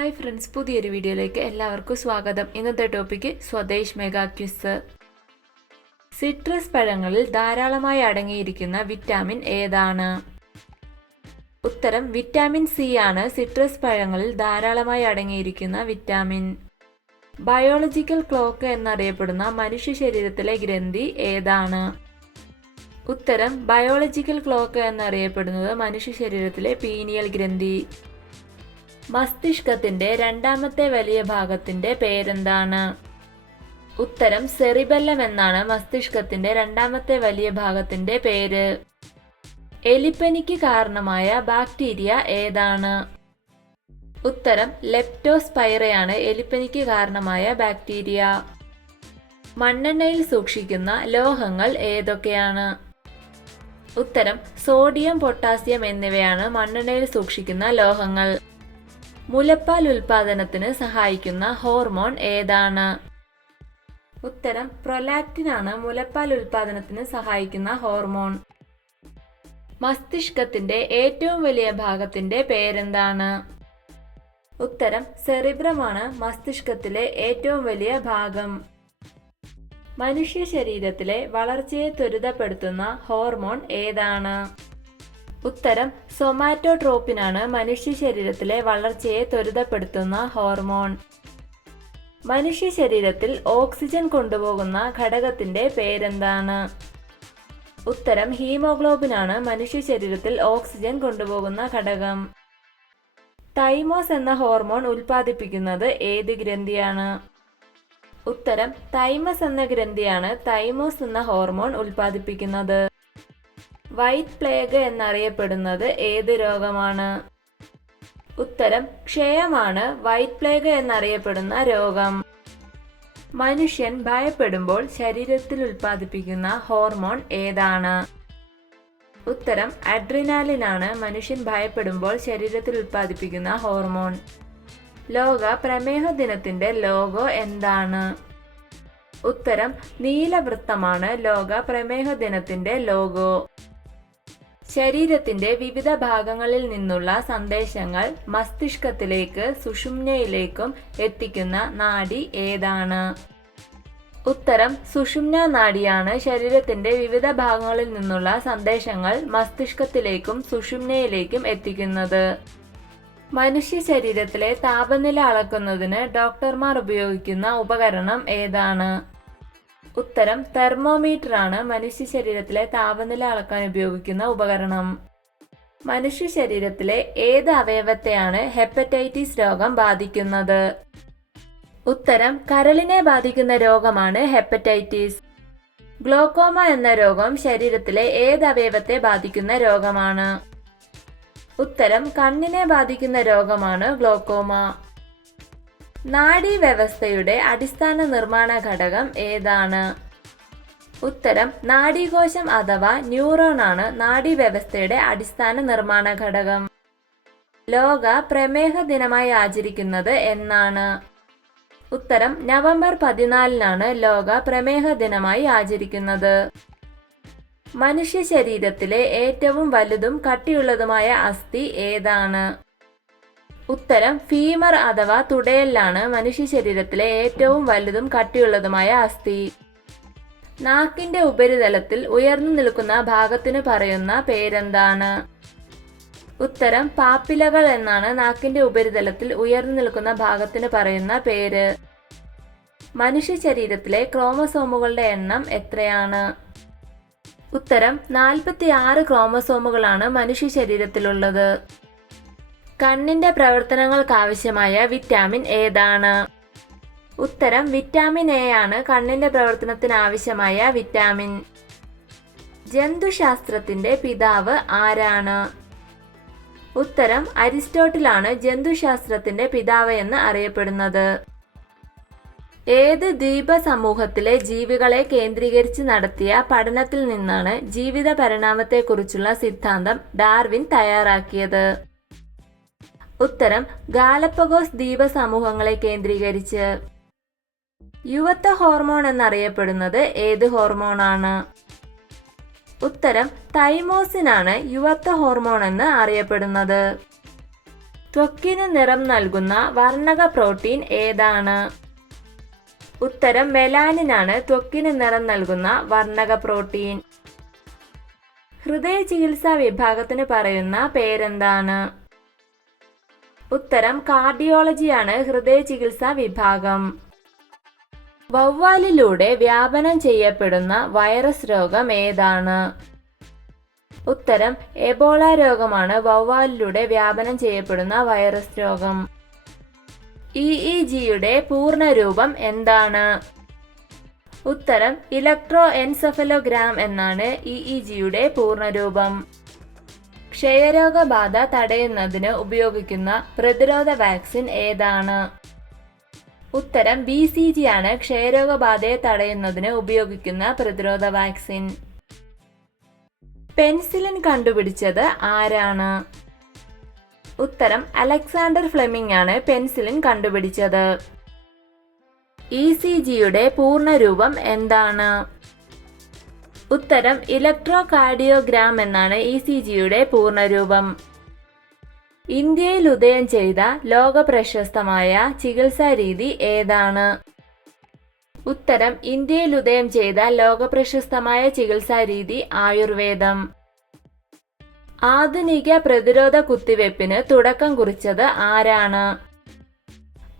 Hi friends പുതിയൊരു വീഡിയോയിലേക്ക് എല്ലാവർക്കും സ്വാഗതം. ഇന്നത്തെ topic Swadesh mega quiz citrus പഴങ്ങളിൽ ധാരാളമായി അടങ്ങിയിരിക്കുന്ന വിറ്റാമിൻ ഏതാണ്? ഉത്തരം വിറ്റാമിൻ സി ആണ്. സിട്രസ് പഴങ്ങളിൽ ധാരാളമായി അടങ്ങിയിരിക്കുന്ന വിറ്റാമിൻ ബയോളജിക്കൽ ക്ലോക്ക് എന്നറിയപ്പെടുന്ന മനുഷ്യ ശരീരത്തിലെ ഗ്രന്ഥി ഏതാണ്? ഉത്തരം ബയോളജിക്കൽ ക്ലോക്ക് എന്നറിയപ്പെടുന്നത് മനുഷ്യ ശരീരത്തിലെ പീനിയൽ ഗ്രന്ഥി. മസ്തിഷ്കത്തിന്റെ രണ്ടാമത്തെ വലിയ ഭാഗത്തിന്റെ പേരെന്താണ്? ഉത്തരം സെറിബെല്ലം എന്നാണ് മസ്തിഷ്കത്തിന്റെ രണ്ടാമത്തെ വലിയ ഭാഗത്തിന്റെ പേര്. എലിപ്പനിക്ക് കാരണമായ ബാക്ടീരിയ ഏതാണ്? ഉത്തരം ലെപ്റ്റോസ്പൈറയാണ് എലിപ്പനിക്ക് കാരണമായ ബാക്ടീരിയ. മണ്ണെണ്ണയിൽ സൂക്ഷിക്കുന്ന ലോഹങ്ങൾ ഏതൊക്കെയാണ്? ഉത്തരം സോഡിയം പൊട്ടാസ്യം എന്നിവയാണ് മണ്ണെണ്ണയിൽ സൂക്ഷിക്കുന്ന ലോഹങ്ങൾ. മുലപ്പാൽ ഉൽപാദനത്തിന് സഹായിക്കുന്ന ഹോർമോൺ ഏതാണ്? ഉത്തരം പ്രൊലാക്റ്റിൻ ആണ് മുലപ്പാൽ ഉൽപാദനത്തിന് സഹായിക്കുന്ന ഹോർമോൺ. മസ്തിഷ്കത്തിന്റെ ഏറ്റവും വലിയ ഭാഗത്തിന്റെ പേരെന്താണ്? ഉത്തരം സെറിബ്രമാണ് മസ്തിഷ്കത്തിലെ ഏറ്റവും വലിയ ഭാഗം. മനുഷ്യ ശരീരത്തിലെ വളർച്ചയെ ത്വരിതപ്പെടുത്തുന്ന ഹോർമോൺ ഏതാണ്? ഉത്തരം സൊമാറ്റോട്രോപ്പിനാണ് മനുഷ്യ ശരീരത്തിലെ വളർച്ചയെ ത്വരിതപ്പെടുത്തുന്ന ഹോർമോൺ. മനുഷ്യ ശരീരത്തിൽ ഓക്സിജൻ കൊണ്ടുപോകുന്ന ഘടകത്തിന്റെ പേരെന്താണ്? ഉത്തരം ഹീമോഗ്ലോബിനാണ് മനുഷ്യ ശരീരത്തിൽ ഓക്സിജൻ കൊണ്ടുപോകുന്ന ഘടകം. തൈമോസ് എന്ന ഹോർമോൺ ഉൽപ്പാദിപ്പിക്കുന്നത് ഏത് ഗ്രന്ഥിയാണ്? ഉത്തരം തൈമസ് എന്ന ഗ്രന്ഥിയാണ് തൈമോസ് എന്ന ഹോർമോൺ ഉൽപ്പാദിപ്പിക്കുന്നത്. വൈറ്റ് പ്ലേഗ് എന്നറിയപ്പെടുന്നത് ഏത് രോഗമാണ്? ഉത്തരം ക്ഷയമാണ്. വൈറ്റ് പ്ലേഗ് എന്നറിയപ്പെടുന്ന രോഗം. മനുഷ്യൻ ഭയപ്പെടുമ്പോൾ ശരീരത്തിൽ ഉൽപ്പാദിപ്പിക്കുന്ന ഹോർമോൺ ഏതാണ്? ഉത്തരം അഡ്രിനാലിനാണ്. മനുഷ്യൻ ഭയപ്പെടുമ്പോൾ ശരീരത്തിൽ ഉൽപ്പാദിപ്പിക്കുന്ന ഹോർമോൺ. ലോക പ്രമേഹ ദിനത്തിന്റെ ലോഗോ എന്താണ്? ഉത്തരം നീലവൃത്തമാണ്. ലോക പ്രമേഹ ദിനത്തിന്റെ ലോഗോ. ശരീരത്തിന്റെ വിവിധ ഭാഗങ്ങളിൽ നിന്നുള്ള സന്ദേശങ്ങൾ മസ്തിഷ്കത്തിലേക്ക് സുഷുമ്നയിലേക്കും എത്തിക്കുന്ന നാഡി ഏതാണ്? ഉത്തരം സുഷുമ്ന നാഡിയാണ്. ശരീരത്തിന്റെ വിവിധ ഭാഗങ്ങളിൽ നിന്നുള്ള സന്ദേശങ്ങൾ മസ്തിഷ്കത്തിലേക്കും സുഷുമ്നയിലേക്കും എത്തിക്കുന്നത്. മനുഷ്യ ശരീരത്തിലെ താപനില അളക്കുന്നതിന് ഡോക്ടർമാർ ഉപയോഗിക്കുന്ന ഉപകരണം ഏതാണ്? ഉത്തരം തെർമോമീറ്റർ ആണ് മനുഷ്യ ശരീരത്തിലെ താപനില അളക്കാൻ ഉപയോഗിക്കുന്ന ഉപകരണം. മനുഷ്യ ശരീരത്തിലെ ഏത് അവയവത്തെയാണ് ഹെപ്പറ്റൈറ്റിസ് രോഗം ബാധിക്കുന്നത്? ഉത്തരം കരളിനെ ബാധിക്കുന്ന രോഗമാണ് ഹെപ്പറ്റൈറ്റിസ്. ഗ്ലോക്കോമ എന്ന രോഗം ശരീരത്തിലെ ഏത് അവയവത്തെ ബാധിക്കുന്ന രോഗമാണ്? ഉത്തരം കണ്ണിനെ ബാധിക്കുന്ന രോഗമാണ് ഗ്ലോക്കോമ. നാഡീവ്യവസ്ഥയുടെ അടിസ്ഥാന നിർമ്മാണ ഘടകം ഏതാണ്? ഉത്തരം നാഡീകോശം അഥവാ ന്യൂറോൺ ആണ് നാഡീവ്യവസ്ഥയുടെ അടിസ്ഥാന നിർമ്മാണ ഘടകം. ലോക പ്രമേഹ ദിനമായി ആചരിക്കുന്നത് എന്നാണ്. ഉത്തരം നവംബർ പതിനാലിനാണ് ലോക പ്രമേഹ ദിനമായി ആചരിക്കുന്നത്. മനുഷ്യ ശരീരത്തിലെ ഏറ്റവും വലുതും കട്ടിയുള്ളതുമായ അസ്ഥി ഏതാണ്? ഉത്തരം ഫീമർ അഥവാ തുടയലിലാണ് മനുഷ്യ ശരീരത്തിലെ ഏറ്റവും വലുതും കട്ടിയുള്ളതുമായ അസ്ഥി. നാക്കിന്റെ ഉപരിതലത്തിൽ ഉയർന്നു നിൽക്കുന്ന ഭാഗത്തിന് പറയുന്ന പേരെന്താണ്? ഉത്തരം പാപ്പിലകൾ എന്നാണ് നാക്കിന്റെ ഉപരിതലത്തിൽ ഉയർന്നു നിൽക്കുന്ന ഭാഗത്തിന് പറയുന്ന പേര്. മനുഷ്യ ശരീരത്തിലെ ക്രോമസോമുകളുടെ എണ്ണം എത്രയാണ്? ഉത്തരം നാൽപ്പത്തി ആറ് ക്രോമസോമുകളാണ് മനുഷ്യ ശരീരത്തിലുള്ളത്. കണ്ണിന്റെ പ്രവർത്തനങ്ങൾക്കാവശ്യമായ വിറ്റാമിൻ ഏതാണ്? ഉത്തരം വിറ്റാമിൻ എ ആണ്. കണ്ണിന്റെ പ്രവർത്തനത്തിന് ആവശ്യമായ വിറ്റാമിൻ. ജന്തുശാസ്ത്രത്തിന്റെ പിതാവ് ആരാണ്? ഉത്തരം അരിസ്റ്റോട്ടിലാണ് ജന്തുശാസ്ത്രത്തിന്റെ പിതാവ് എന്ന് അറിയപ്പെടുന്നത്. ഏത് ദ്വീപ സമൂഹത്തിലെ ജീവികളെ കേന്ദ്രീകരിച്ച് നടത്തിയ പഠനത്തിൽ നിന്നാണ് ജീവിത പരിണാമത്തെക്കുറിച്ചുള്ള സിദ്ധാന്തം ഡാർവിൻ തയ്യാറാക്കിയത്? ഉത്തരം ഗാലപ്പഗോസ് ദ്വീപ സമൂഹങ്ങളെ കേന്ദ്രീകരിച്ച്. യുവത്വ ഹോർമോൺ എന്നറിയപ്പെടുന്നത് ഏത് ഹോർമോണാണ്? ഉത്തരം തൈമോസിനാണ് യുവത്വ ഹോർമോൺ എന്ന് അറിയപ്പെടുന്നത്. ത്വക്കിന് നിറം നൽകുന്ന വർണക പ്രോട്ടീൻ ഏതാണ്? ഉത്തരം മെലാനിനാണ് ത്വക്കിന് നിറം നൽകുന്ന വർണക പ്രോട്ടീൻ. ഹൃദയ ചികിത്സാ വിഭാഗത്തിന് പറയുന്ന പേരെന്താണ്? ഉത്തരം കാർഡിയോളജിയാണ് ഹൃദയ ചികിത്സാ വിഭാഗം. വവ്വാലിലൂടെ വ്യാപനം ചെയ്യപ്പെടുന്ന വൈറസ് രോഗം ഏതാണ്? ഉത്തരം എബോള രോഗമാണ്. വവ്വാലിലൂടെ വ്യാപനം ചെയ്യപ്പെടുന്ന വൈറസ് രോഗം. ഇ ഇ ജിയുടെ പൂർണരൂപം എന്താണ്? ഉത്തരം ഇലക്ട്രോ എൻസെഫലോഗ്രാം എന്നാണ് ഇ ഇ ജിയുടെ പൂർണരൂപം. ക്ഷയരോഗബാധ തടയുന്നതിന് ഉപയോഗിക്കുന്ന പ്രതിരോധ വാക്സിൻ ഏതാണ്? ഉത്തരം ബി സി ജി ആണ്. ക്ഷയരോഗബാധയെ തടയുന്നതിന് ഉപയോഗിക്കുന്ന പ്രതിരോധ വാക്സിൻ. പെൻസിലിൻ കണ്ടുപിടിച്ചത് ആരാണ്? ഉത്തരം അലക്സാണ്ടർ ഫ്ലെമിംഗ് ആണ് പെൻസിലിൻ കണ്ടുപിടിച്ചത്. ഇ സി ജിയുടെ പൂർണരൂപം എന്താണ്? ഉത്തരം ഇലക്ട്രോ കാർഡിയോഗ്രാം എന്നാണ് ഇ സി ജിയുടെ പൂർണരൂപം. ഇന്ത്യയിൽ ഉദയം ചെയ്ത ലോക പ്രശസ്തമായ ചികിത്സാ രീതി ഏതാണ്? ഉത്തരം ഇന്ത്യയിൽ ഉദയം ചെയ്ത ലോക പ്രശസ്തമായ ചികിത്സാ രീതി ആയുർവേദം. ആധുനിക പ്രതിരോധ കുത്തിവയ്പ്പിന് തുടക്കം കുറിച്ചത് ആരാണ്?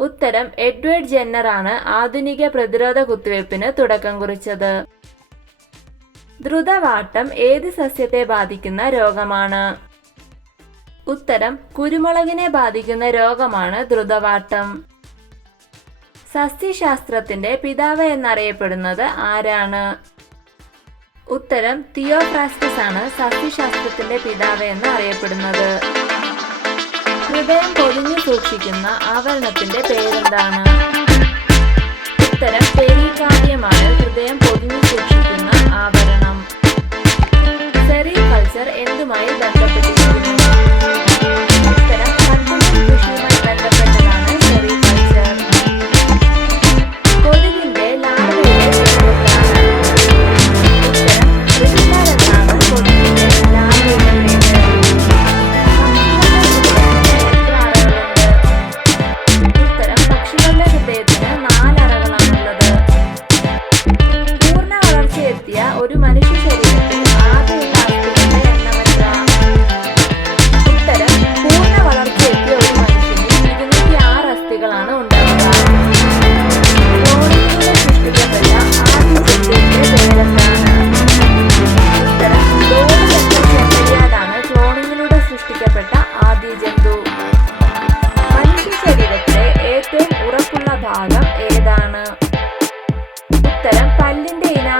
ഉത്തരം എഡ്വേർഡ് ജെന്നറാണ് ആധുനിക പ്രതിരോധ കുത്തിവയ്പ്പിന് തുടക്കം കുറിച്ചത്. ദ്രുതവാട്ടം ഏത് സസ്യത്തെ ബാധിക്കുന്ന രോഗമാണ്? ഉത്തരം കുരുമുളകിനെ ബാധിക്കുന്ന രോഗമാണ് ദ്രുതവാട്ടം. സസ്യശാസ്ത്രത്തിന്റെ പിതാവ് എന്നറിയപ്പെടുന്നത് ആരാണ്? ഉത്തരം തിയോഫ്രാസ്റ്റസ് ആണ് സസ്യശാസ്ത്രത്തിന്റെ പിതാവ് എന്ന് അറിയപ്പെടുന്നത്. ഹൃദയം പൊതിഞ്ഞു സൂക്ഷിക്കുന്ന ആവരണത്തിന്റെ പേരെന്താണ്? ഉത്തരം പെരികാർഡിയമാണ്. ഹൃദയം പൊതിഞ്ഞു സൂക്ഷിക്കുന്ന ആവരണം സെറികൾച്ചർ എന്തുമായി ബന്ധപ്പെട്ടിരിക്കുന്നു?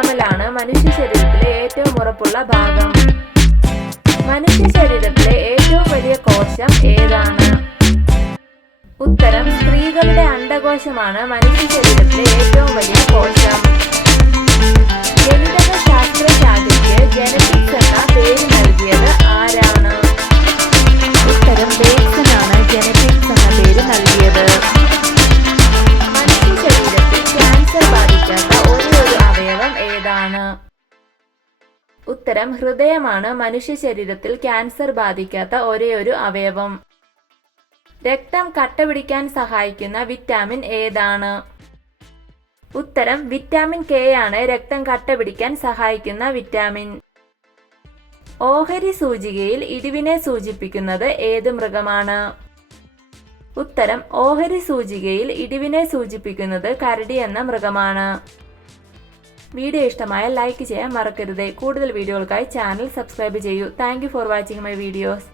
ഇനാമലാണ് മനുഷ്യ ശരീരത്തിലെ ഏറ്റവും ഉറപ്പുള്ള ഭാഗം. മനുഷ്യ ശരീരത്തിലെ ഏറ്റവും വലിയ കോശം ഏതാണ്? ഉത്തരം സ്ത്രീകളുടെ അണ്ടകോശമാണ് മനുഷ്യ ശരീരത്തിലെ ഏറ്റവും വലിയ കോശം. ഉത്തരം ഹൃദയമാണ് മനുഷ്യ ശരീരത്തിൽ ക്യാൻസർ ബാധിക്കാത്ത ഒരേയൊരു അവയവം. രക്തം കട്ട പിടിക്കാൻ സഹായിക്കുന്ന വിറ്റാമിൻ ഏതാണ്? ഉത്തരം വിറ്റാമിൻ കെ ആണ്. രക്തം കട്ട പിടിക്കാൻ സഹായിക്കുന്ന വിറ്റാമിൻ. ഓഹരി സൂചികയിൽ ഇടിവിനെ സൂചിപ്പിക്കുന്നത് ഏത് മൃഗമാണ്? ഉത്തരം ഓഹരി സൂചികയിൽ ഇടിവിനെ സൂചിപ്പിക്കുന്നത് കരടി എന്ന മൃഗമാണ്. വീഡിയോ ഇഷ്ടമായ ലൈക്ക് ചെയ്യാൻ മറക്കരുത്. കൂടുതൽ വീഡിയോകൾക്കായി ചാനൽ സബ്സ്ക്രൈബ് ചെയ്യൂ. Thank for watching my videos.